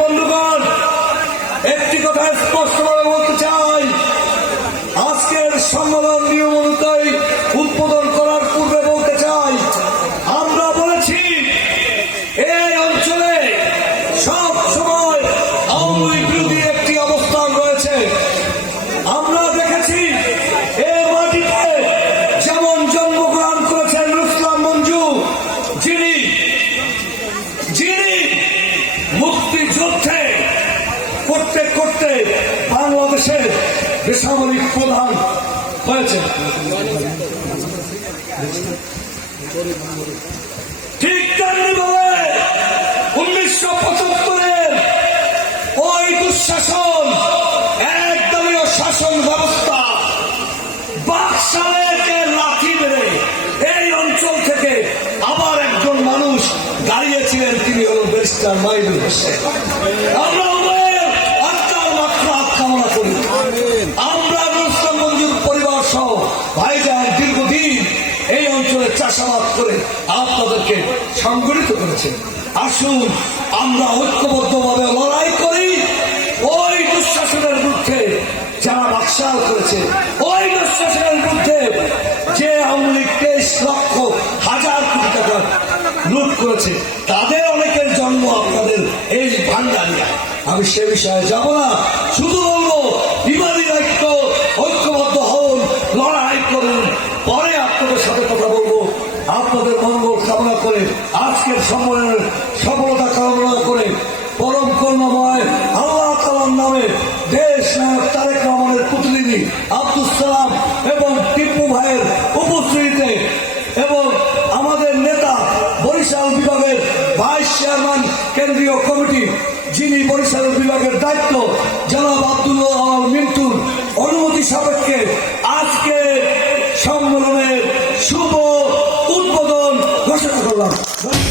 বন্ধুগণ একটি কথা স্পষ্টভাবে বলতে চাই। আজকের সম্মেলন নিয়ম অনুযায়ী করতে বাংলাদেশের বেসামরিক প্রধান হয়েছে ঠিক তেমনি ভাবে উনিশশো পঁচাত্তরের ওই দুঃশাসন, একদলীয় শাসন ব্যবস্থা বাকশালেকে লাথি মেরে এই অঞ্চল থেকে আবার একজন মানুষ দাঁড়িয়েছিলেন, তিনি হলেন ব্যারিস্টার মাইনুল হোসেন। করে আপনাদেরকে সংগঠিত করেছেন আসুন, আমরা ঐক্যবদ্ধভাবে লড়াই করি। ওই দুঃশাসনের বিরুদ্ধে যারা বাকশাল করেছে, ওই দুঃশাসনের বিরুদ্ধে যে আওয়ামী লীগ তেইশ লক্ষ হাজার কোটি টাকা লুট করেছে, তাদের অনেকের জন্ম আপনাদের এই ভান্ডারিয়া আমি সে বিষয়ে যাব না, শুধু বলব মঙ্গল কামনা করে, আজকের সম্মেলনের সফলতা কামনা করে, পরম কর্মময় আল্লাহ তালার নামে দেশ নায়ক তারেক রহমানের প্রতিনিধি আব্দুল সালাম এবং টিপু ভাইয়ের উপস্থিতিতে এবং আমাদের নেতা বরিশাল বিভাগের ভাইস চেয়ারম্যান কেন্দ্রীয় কমিটি, যিনি বরিশাল বিভাগের দায়িত্ব, জনাব আব্দুল্লাহ মিন্টুর অনুমতি সাপেক্ষে আজকে সম্মেলনের শুভ Allah.